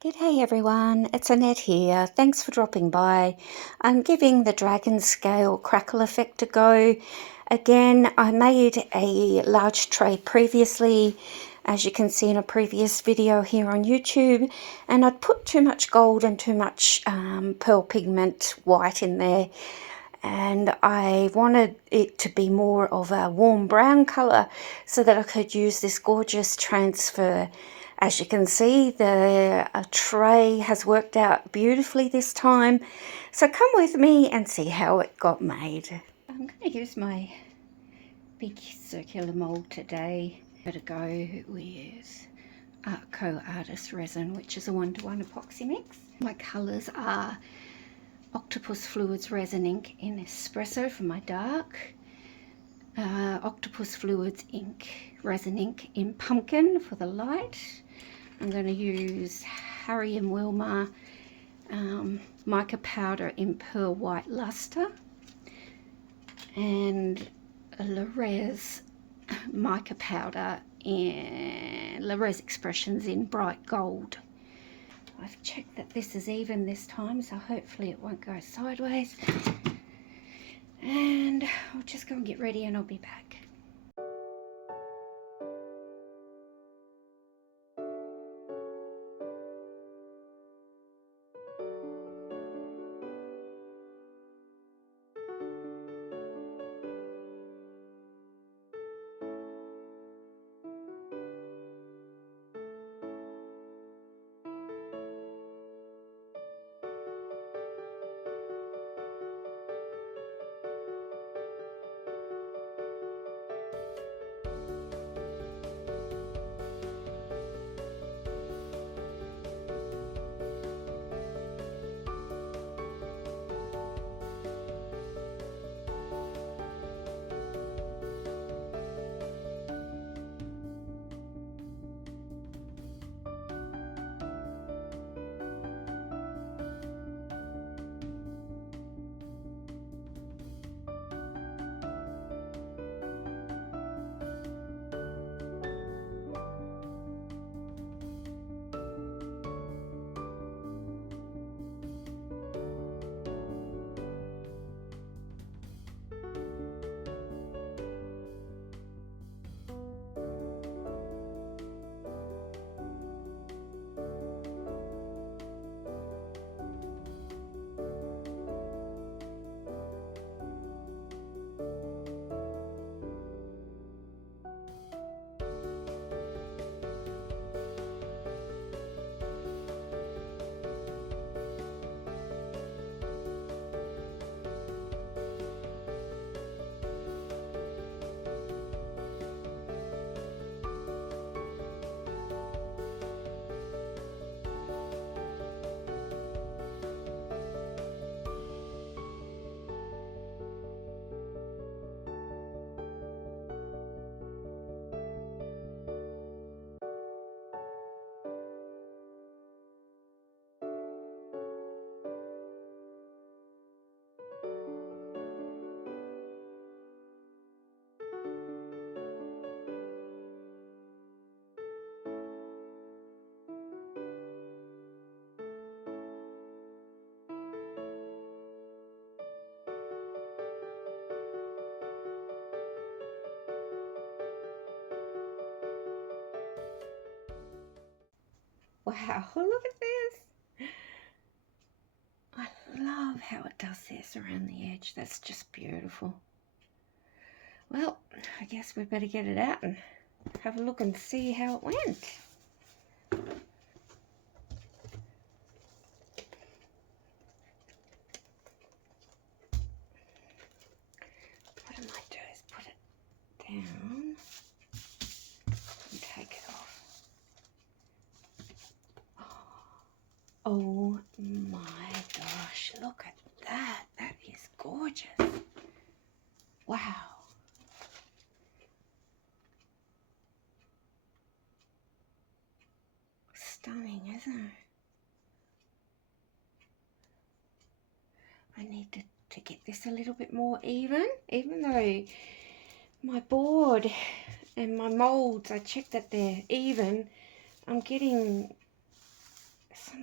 G'day everyone, it's Annette here. Thanks for dropping by. I'm giving the Dragon Scale Crackle effect a go. Again, I made a large tray previously, as you can see in a previous video here on YouTube, and I'd put too much gold and too much pearl pigment white in there, and I wanted it to be more of a warm brown colour so that I could use this gorgeous transfer. As you can see, the tray has worked out beautifully this time, so come with me and see how it got made. I'm going to use my big circular mould today. I'm going to go with Co-Artist Resin, which is a 1-to-1 epoxy mix. My colours are Octopus Fluids Resin Ink in Espresso for my dark, Octopus Fluids Ink Resin Ink in Pumpkin for the light. I'm going to use Harry and Wilma mica powder in Pearl White Luster, and LeRez mica powder in LeRez Expressions in Bright Gold. I've checked that this is even this time, so hopefully it won't go sideways. And I'll just go and get ready and I'll be back. Wow, look at this. I love how it does this around the edge. That's just beautiful. Well, I guess we better get it out and have a look and see how it went. What I might do is put it down and take it off. Oh my gosh, look at that. That is gorgeous. Wow. Stunning, isn't it? I need to get this a little bit more even though my board and my molds, I checked that they're even, I'm getting some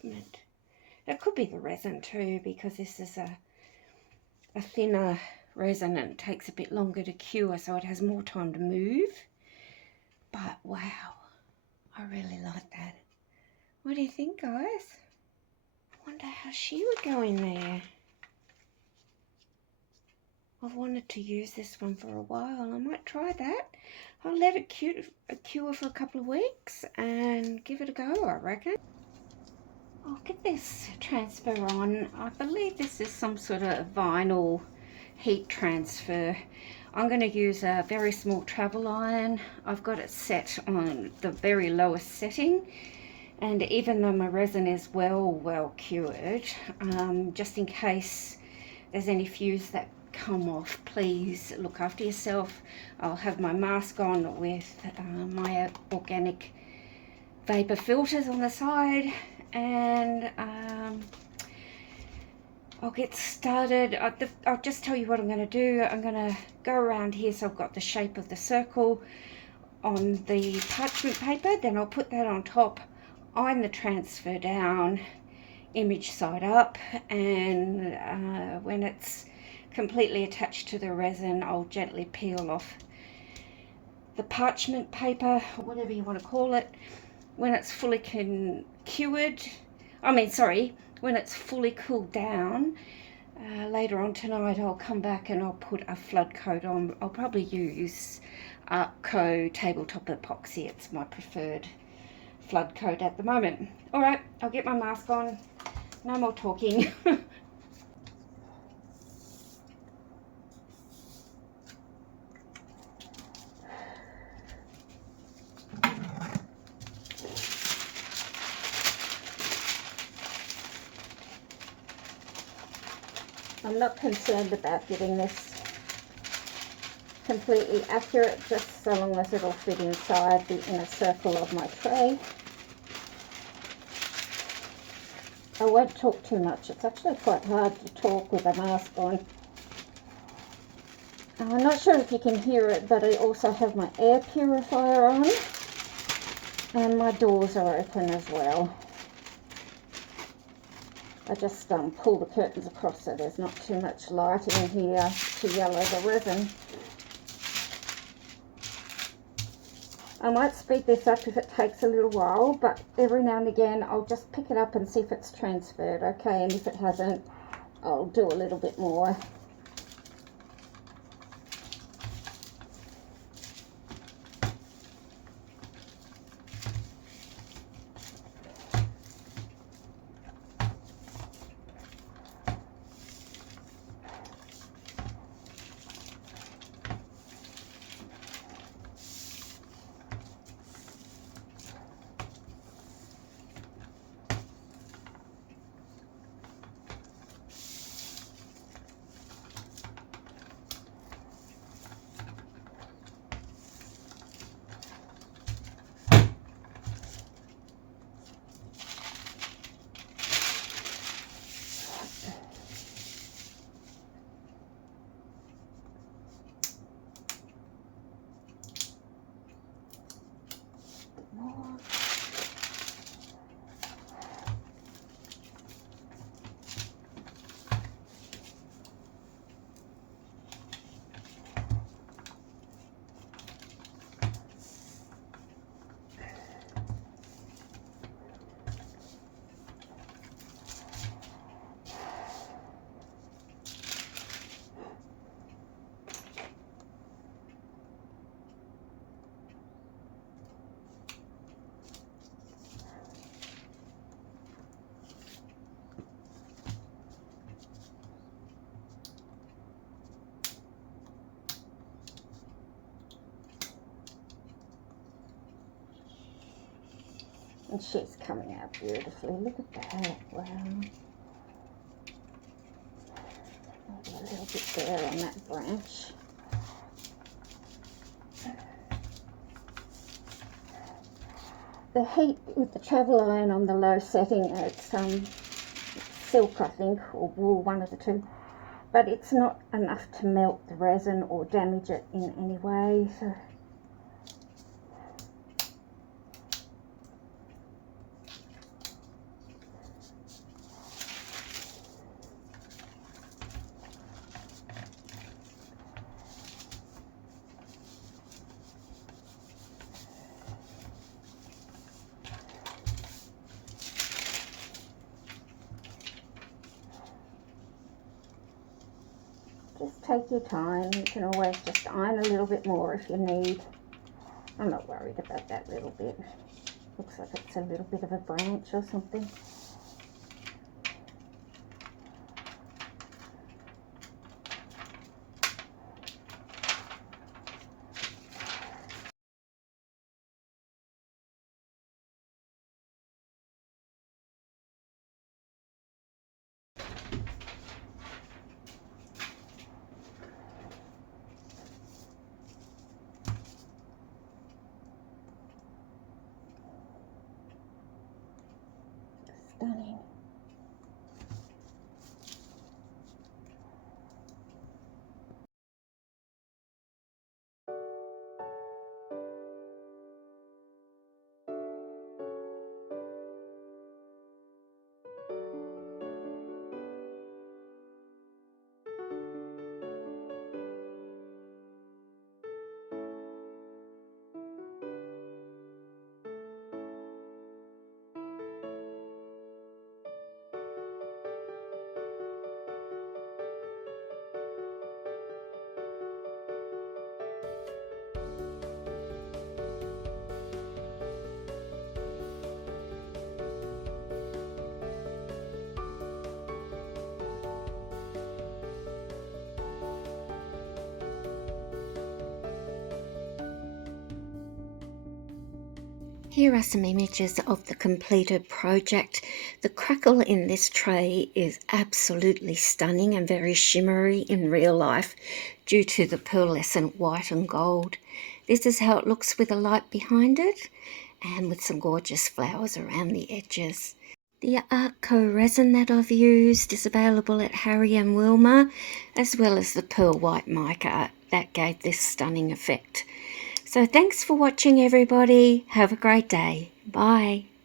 movement. It could be the resin too, because this is a thinner resin and it takes a bit longer to cure, so it has more time to move. But wow, I really like that. What do you think, guys? I wonder how she would go in there. I've wanted to use this one for a while. I might try that. I'll let it cure for a couple of weeks and give it a go, I reckon. I'll get this transfer on. I believe this is some sort of vinyl heat transfer. I'm going to use a very small travel iron. I've got it set on the very lowest setting, and even though my resin is well cured, just in case there's any fuse that come off, please look after yourself. I'll have my mask on with my organic vapor filters on the side, and I'll get started. I'll just tell you what I'm going to do. I'm going to go around here, so I've got the shape of the circle on the parchment paper, then I'll put that on top, iron the transfer down, image side up, and when it's completely attached to the resin, I'll gently peel off the parchment paper, or whatever you want to call it. When it's fully when it's fully cooled down, later on tonight I'll come back and I'll put a flood coat on. I'll probably use Arco tabletop epoxy. It's my preferred flood coat at the moment. Alright, I'll get my mask on. No more talking. I'm not concerned about getting this completely accurate, just so long as it'll fit inside the inner circle of my tray. I won't talk too much. It's actually quite hard to talk with a mask on. I'm not sure if you can hear it, but I also have my air purifier on, and my doors are open as well. I just pull the curtains across so there's not too much light in here to yellow the resin. I might speed this up if it takes a little while, but every now and again I'll just pick it up and see if it's transferred, okay? And if it hasn't, I'll do a little bit more. And she's coming out beautifully. Look at that. Wow. Maybe a little bit there on that branch. The heat with the travel iron on the low setting, it's silk, I think, or wool, one of the two. But it's not enough to melt the resin or damage it in any way. So take your time. You can always just iron a little bit more if you need. I'm not worried about that little bit. Looks like it's a little bit of a branch or something. Stunning. Here are some images of the completed project. The crackle in this tray is absolutely stunning and very shimmery in real life due to the pearlescent white and gold. This is how it looks with the light behind it and with some gorgeous flowers around the edges. The Arco resin that I've used is available at Harry and Wilma, as well as the Pearl White mica that gave this stunning effect. So thanks for watching, everybody. Have a great day. Bye.